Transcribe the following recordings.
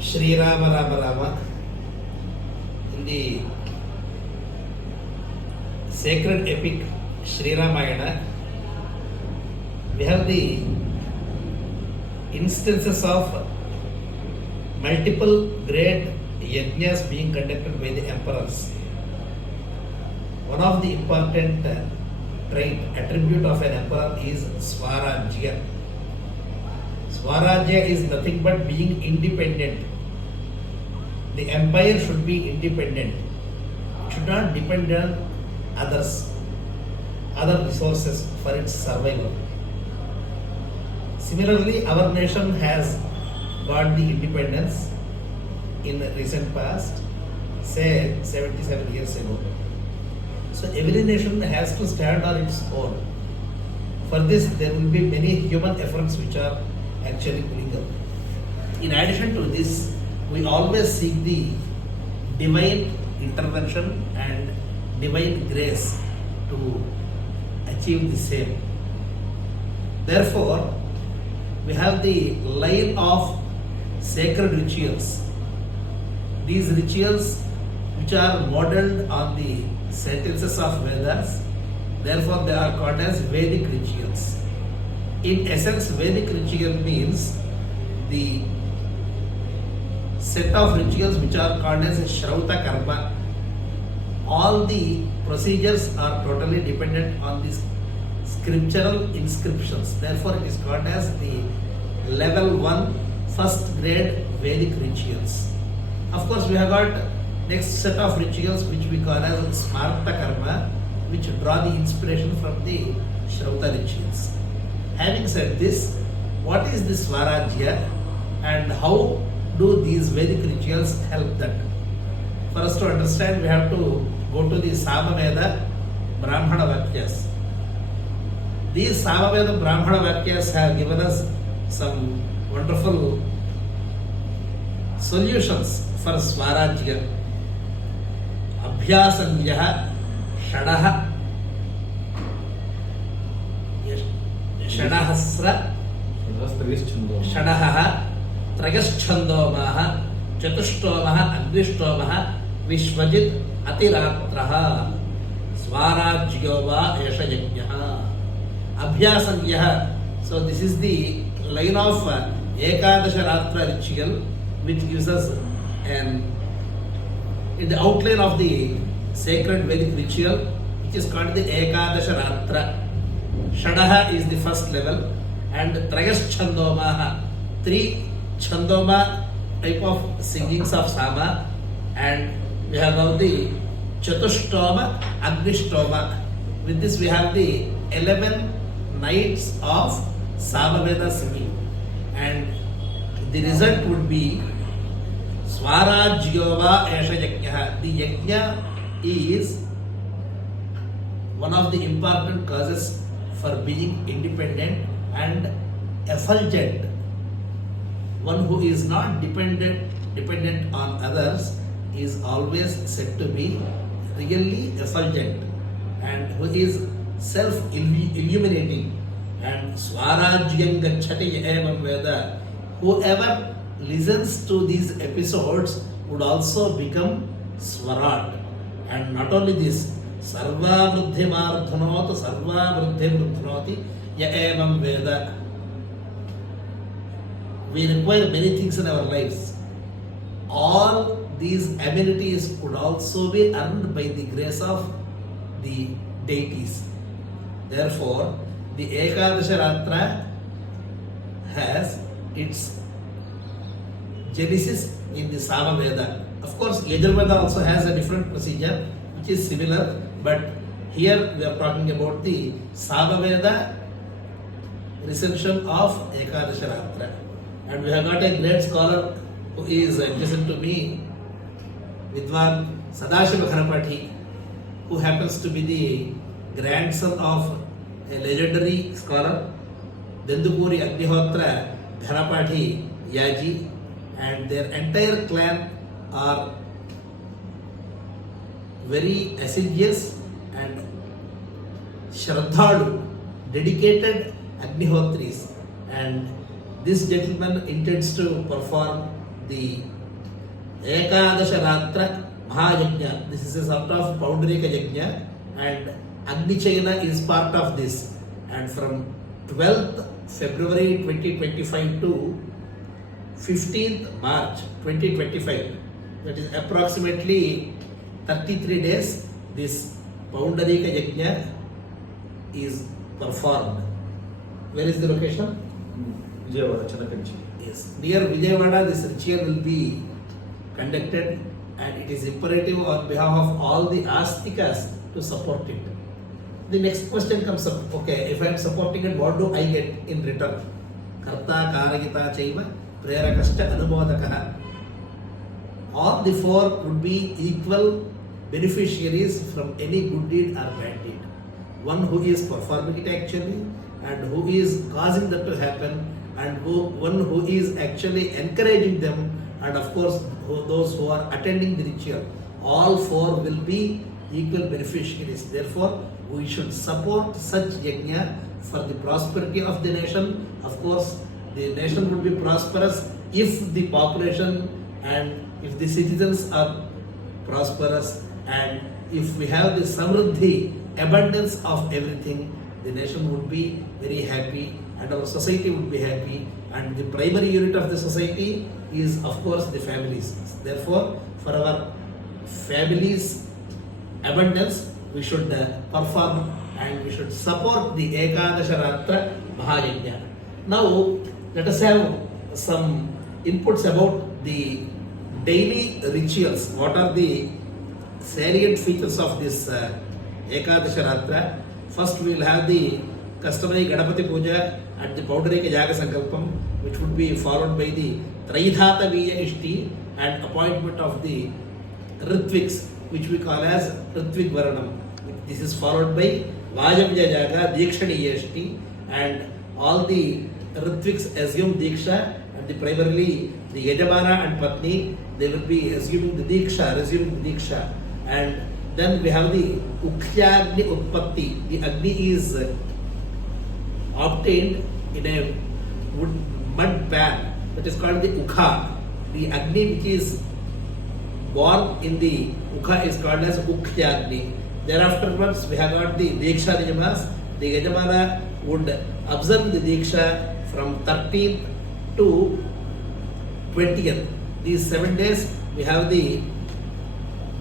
Shri Rama Rama Rama. In the sacred epic Sri Ramayana, we have the instances of multiple great yajnas being conducted by the emperors. One of the important attribute of an emperor is Swarajya. Swarajya is nothing but being independent. The empire should be independent. It should not depend on others, other resources for its survival. Similarly, our nation has got the independence in the recent past, say 77 years ago. So every nation has to stand on its own. For this, there will be many human efforts which are actually pulling up. In addition to this, we always seek the divine intervention and divine grace to achieve the same. Therefore, we have the line of sacred rituals. These rituals which are modeled on the sentences of Vedas, therefore they are called as Vedic rituals. In essence, Vedic ritual means the set of rituals which are called as Shrauta Karma. All the procedures are totally dependent on these scriptural inscriptions. Therefore, it is called as the level 1 first grade Vedic rituals. Of course, we have got next set of rituals which we call as Smarta Karma, which draw the inspiration from the Shrauta rituals. Having said this, what is the Swarajya and how do these Vedic rituals help that? For us to understand, we have to go to the Samaveda Brahmana Vakyas. These Samaveda Brahmana Vakyas have given us some wonderful solutions for Swarajya. Abhyasanyah Shadaha Shadahasra Shadaha Tragaschandomaha Chatushtomaha Agvishtomaha Vishvajit Atiratraha Swarajyova Esha Yajnaha Abhyasanyah. So this is the line of Ekadasha Ratra ritual which gives us an in the outline of the sacred Vedic ritual, which is called the Ekadasha Ratra. Shadaha is the first level and Tragas Chandomaha, 3 Chandoma type of singings of Sama, and we have now the Chatushtoma, Agnishtoma. With this we have the 11 nights of Samaveda singing, and the result would be Swarajyova Esha Yajnaha. The Yajna is one of the important causes for being independent and effulgent. One who is not dependent on others is always said to be really effulgent and who is self-illuminating. And Swarajyam Gacchati Evam Veda. Whoever listens to these episodes would also become Swarad. And not only this, Sarva Vruddhi Mardhanoti, Sarva Vruddhi Mardhanoti, Ya Evam Veda. We require many things in our lives. All these amenities could also be earned by the grace of the deities. Therefore, the Ekadasha Ratra has its genesis in the Samaveda. Of course, Yajurveda also has a different procedure which is similar, but here we are talking about the Samaveda recension of Ekadasha Ratra. And we have got a great scholar who is adjacent to me, Vidwan Sadashiva Ghanapati, who happens to be the grandson of a legendary scholar, Dendupuri Agnihotra Ghanapati Yaji, and their entire clan are very assiduous and Shraddhalu, dedicated Agnihotris, and this gentleman intends to perform the Ekadasha Ratra Mahayajna. This is a sort of Paundarika Yajna, and Agni Chayana is part of this. And from 12th February 2025 to 15th March 2025, that is approximately 33 days, this Paundarika Yajna is performed. Where is the location? Vijayawada, Chanakanchi. Yes, near Vijayawada, this ritual will be conducted, and it is imperative on behalf of all the astikas to support it. The next question comes up, okay, if I am supporting it, what do I get in return? Karta, Karagita, Chaiva, Prerakashta, Anumodakaha. All the four would be equal beneficiaries from any good deed or bad deed. One who is performing it actually, and who is causing that to happen, and one who is actually encouraging them, and of course those who are attending the ritual. All four will be equal beneficiaries. Therefore, we should support such yajna for the prosperity of the nation. Of course, the nation would be prosperous if the population and if the citizens are prosperous, and if we have the samruddhi, abundance of everything, the nation would be very happy and our society would be happy, and the primary unit of the society is of course the families. Therefore, for our families abundance, we should perform and we should support the Ekadasha Ratra Mahayajna. Now let us have some inputs about the daily rituals. What are the salient features of this Ekadasha Ratra? First, we will have the customary Ganapati Puja at the Paundarika Yaga Sankalpam, which would be followed by the Traidhata Viya Ishti and appointment of the Ritviks, which we call as Ritvik Varanam. This is followed by Vajavya Yaga Dikshaniya Ishti, and all the Ritviks assume Diksha, and primarily the Yajamana and Patni, they will be assuming the Diksha, resuming the Diksha. And then we have the Ukhyagni Utpatti. The Agni is obtained in a wood mud pan, that is called the Ukha. The Agni which is born in the Ukha is called as Ukhyagni. Thereafterwards we have got the Diksha Niyamas. The Yajamana would observe the Diksha from 13th to 20th. These 7 days we have the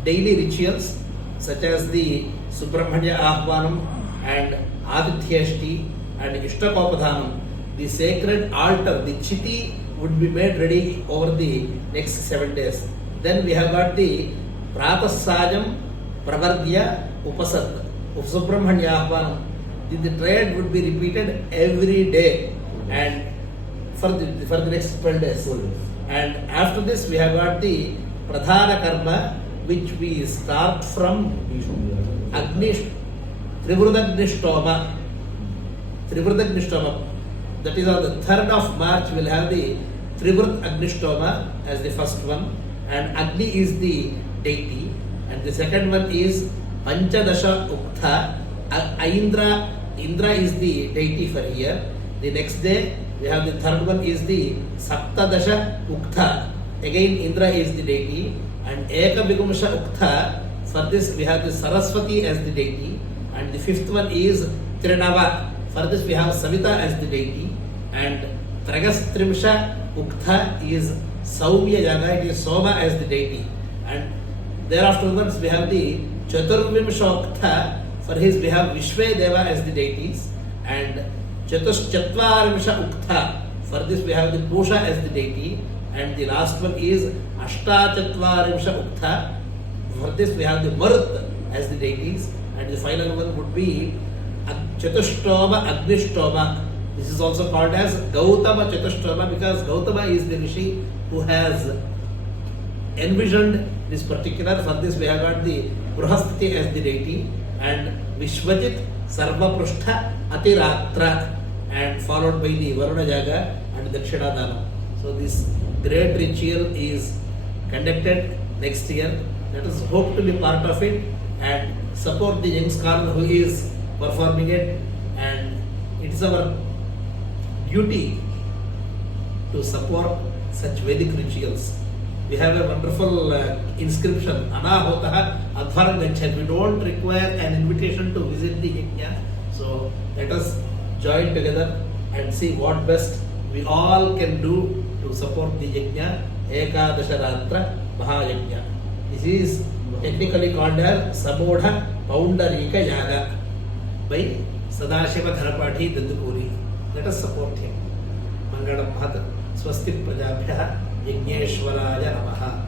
daily rituals such as the Subramanya Ahvanam and Adithyashti and Ishtakopadhanam. The sacred altar, the Chiti, would be made ready over the next 7 days. Then we have got the Pratasajam, Pravardya, Upasat, Subramanya Ahvanam. The triad would be repeated every day and for the next 12 days. And after this we have got the Pradhana Karma, which we start from Trivrudagnistoma. That is on the 3rd of March we will have the Trivrud Agnistoma as the first one, and Agni is the deity, and the second one is Panchadasha Uktha. Indra is the deity for here. The next day we have the third one is the Saptadasha Uktha. Again Indra is the deity, and Ekabhigumsha Uktha. For this we have the Saraswati as the deity, and the fifth one is Trinava. For this we have Savita as the deity, and Tragastrimsha Uktha is Saumya Yaga, it is Soma as the deity, and thereafterwards we have the Chaturvimsha Uktha. For his we have Vishvedeva as the deities, and Chatuschatvarimsha Uktha. For this we have the Pusha as the deity, and the last one is Ashtachatvarimsha Uktha. For this we have the Marut as the deities, and the final one would be Chatushtoma Agnishtoma. This is also called as Gautama Chatushtoma because Gautama is the Rishi who has envisioned this particular. For this we have got the Bruhastati as the deity, and Vishwajit Sarvaprushta Atiratra, and followed by the Varuna Jaga and Dakshinadana. So this great ritual is conducted next year. Let us hope to be part of it and support the young scholar who is performing it, and it is our duty to support such Vedic rituals. We have a wonderful inscription, Anahotah Advaram Gacchati. We don't require an invitation to visit the yajna. So let us join together and see what best we all can do to support the yajna, Ekadasharatra Mahayajna. This is technically called as Samodha Poundarika Yaga by Sadashiva Dharapati Dandapuri. Let us support him. Mangalam Bhat. Swasti Prajabhyah Yajneshwaraya Namaha.